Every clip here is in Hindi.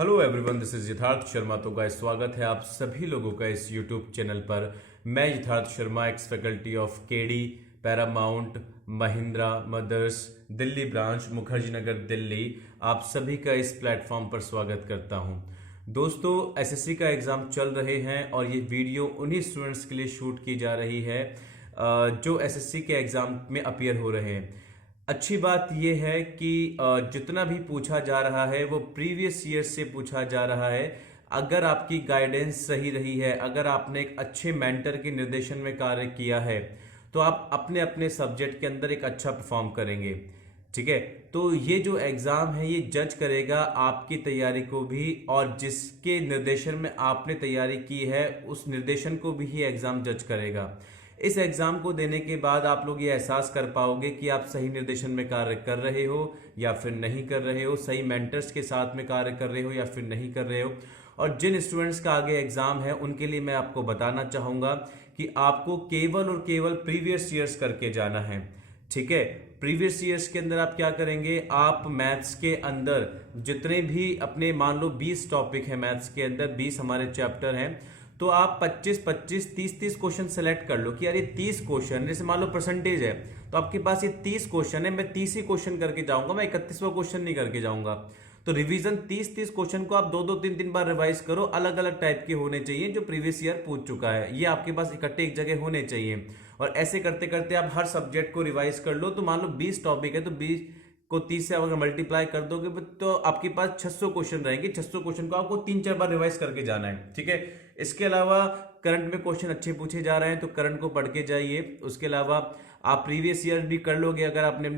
हेलो एवरीवन, दिस इज यथार्थ शर्मा। तो गाइस, स्वागत है आप सभी लोगों का इस यूट्यूब चैनल पर। मैं Yatharth Sharma, ex faculty of KD, Paramount Mahindra mothers, Delhi branch, Mukherjee Nagar, Delhi, आप सभी का इस प्लेटफॉर्म पर स्वागत करता हूं। दोस्तों, एसएससी का एग्जाम चल रहे हैं और ये वीडियो उन्हीं स्टूडेंट्स के लिए शूट की जा रही है जो एसएससी के एग्जाम में अपीयर हो रहे हैं। अच्छी बात यह है कि जितना भी पूछा जा रहा है वो प्रीवियस ईयर से पूछा जा रहा है। अगर आपकी गाइडेंस सही रही है, अगर आपने एक अच्छे मेंटर के निर्देशन में कार्य किया है, तो आप अपने अपने सब्जेक्ट के अंदर एक अच्छा परफॉर्म करेंगे। ठीक है, तो ये जो एग्जाम है ये जज करेगा आपकी तैयारी को भी, और जिसके निर्देशन में आपने तैयारी की है उस निर्देशन को भी ये एग्जाम जज करेगा। इस एग्जाम को देने के बाद आप लोग ये एहसास कर पाओगे कि आप सही निर्देशन में कार्य कर रहे हो या फिर नहीं कर रहे हो, सही मेंटर्स के साथ में कार्य कर रहे हो या फिर नहीं कर रहे हो। और जिन स्टूडेंट्स का आगे एग्जाम है उनके लिए मैं आपको बताना चाहूंगा कि आपको केवल और केवल प्रीवियस ईयर्स करके जाना है। ठीक है, प्रीवियस ईयर्स के अंदर आप क्या करेंगे, आप मैथ्स के अंदर जितने भी अपने, मान लो 20 टॉपिक है मैथ्स के अंदर, 20 हमारे चैप्टर हैं, तो आप 25-25, 30-30 क्वेश्चन सेलेक्ट कर लो कि यार ये 30 क्वेश्चन, जैसे मान लो परसेंटेज है तो आपके पास ये 30 क्वेश्चन है, मैं 30 ही क्वेश्चन करके जाऊंगा, मैं 31वां क्वेश्चन नहीं करके जाऊंगा। तो रिवीजन 30-30 क्वेश्चन को आप 2-2, 3-3 बार रिवाइज करो। अलग अलग टाइप के होने चाहिए जो प्रीवियस ईयर पूछ चुका है, ये आपके पास इकट्ठे एक जगह होने चाहिए। और ऐसे करते करते आप हर सब्जेक्ट को रिवाइज कर लो। तो मान लो 20 टॉपिक है तो 20 को 30 से अगर मल्टीप्लाई कर दोगे तो आपके पास 600 क्वेश्चन रहेंगे। 600 क्वेश्चन को आपको 3-4 बार रिवाइज करके जाना है। ठीक है, इसके अलावा करंट में क्वेश्चन अच्छे पूछे जा रहे हैं तो करंट को पढ़ के जाइए। उसके अलावा आप प्रीवियस ईयर भी कर लोगे अगर आपने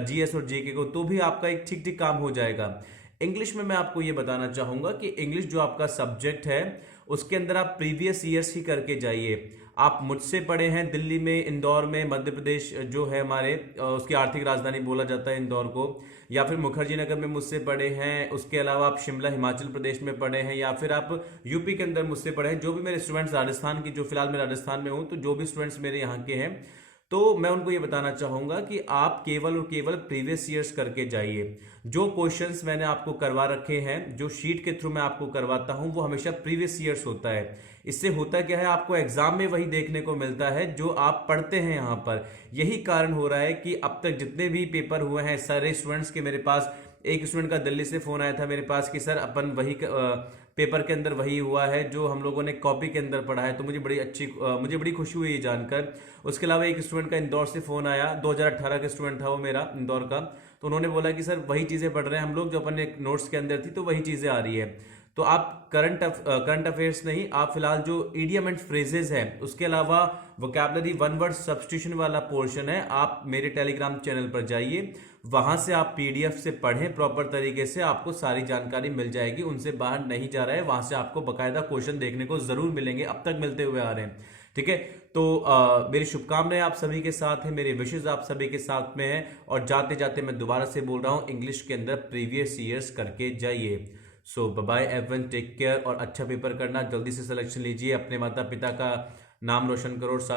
जीएस और जीके को, तो भी आपका एक ठीक ठीक काम हो जाएगा। इंग्लिश में मैं आपको ये बताना चाहूंगा कि इंग्लिश जो आपका सब्जेक्ट है उसके अंदर आप प्रीवियस ईयर्स ही करके जाइए। आप मुझसे पढ़े हैं दिल्ली में, इंदौर में, मध्य प्रदेश जो है हमारे, उसकी आर्थिक राजधानी बोला जाता है इंदौर को, या फिर मुखर्जी नगर में मुझसे पढ़े हैं। उसके अलावा आप शिमला हिमाचल प्रदेश में पढ़े हैं, या फिर आप यूपी के अंदर मुझसे पढ़े हैं। जो भी मेरे स्टूडेंट्स राजस्थान की, जो फिलहाल मैं राजस्थान में हूं, तो जो भी स्टूडेंट्स मेरे यहाँ के हैं, तो मैं उनको ये बताना चाहूंगा कि आप केवल और केवल प्रीवियस ईयर्स करके जाइए। जो क्वेश्चंस मैंने आपको करवा रखे हैं, जो शीट के थ्रू मैं आपको करवाता हूं, वो हमेशा प्रीवियस ईयर्स होता है। इससे होता क्या है, आपको एग्जाम में वही देखने को मिलता है जो आप पढ़ते हैं यहाँ पर। यही कारण हो रहा है कि अब तक जितने भी पेपर हुए हैं, सारे स्टूडेंट्स के मेरे पास, एक स्टूडेंट का दिल्ली से फोन आया था मेरे पास कि सर अपन वही पेपर के अंदर वही हुआ है जो हम लोगों ने कॉपी के अंदर पढ़ा है। तो मुझे बड़ी खुशी हुई ये जानकर। उसके अलावा एक स्टूडेंट का इंदौर से फोन आया, 2018 का स्टूडेंट था वो मेरा, इंदौर का। तो उन्होंने बोला कि सर वही चीजें पढ़ रहे हैं हम लोग जो अपन एक नोट्स के अंदर थी, तो वही चीजें आ रही है। तो आप करंट अफेयर्स नहीं, आप फिलहाल जो इडियम एंड फ्रेजेस है, उसके अलावा वोकैबुलरी, वन वर्ड सब्स्टिट्यूशन वाला पोर्शन है, आप मेरे टेलीग्राम चैनल पर जाइए, वहां से आप पीडीएफ से पढ़ें प्रॉपर तरीके से, आपको सारी जानकारी मिल जाएगी। उनसे बाहर नहीं जा रहा है, वहां से आपको बकायदा क्वेश्चन देखने को जरूर मिलेंगे, अब तक मिलते हुए आ रहे हैं। ठीक है, तो मेरी शुभकामनाएं आप सभी के साथ है, मेरे विशेष आप सभी के साथ में है। और जाते जाते मैं दोबारा से बोल रहा हूं, इंग्लिश के अंदर प्रीवियस ईयर्स करके जाइए। सो बाय एवरीवन, टेक केयर और अच्छा पेपर करना, जल्दी से सिलेक्शन लीजिए, अपने माता पिता का नाम रोशन करो और साथ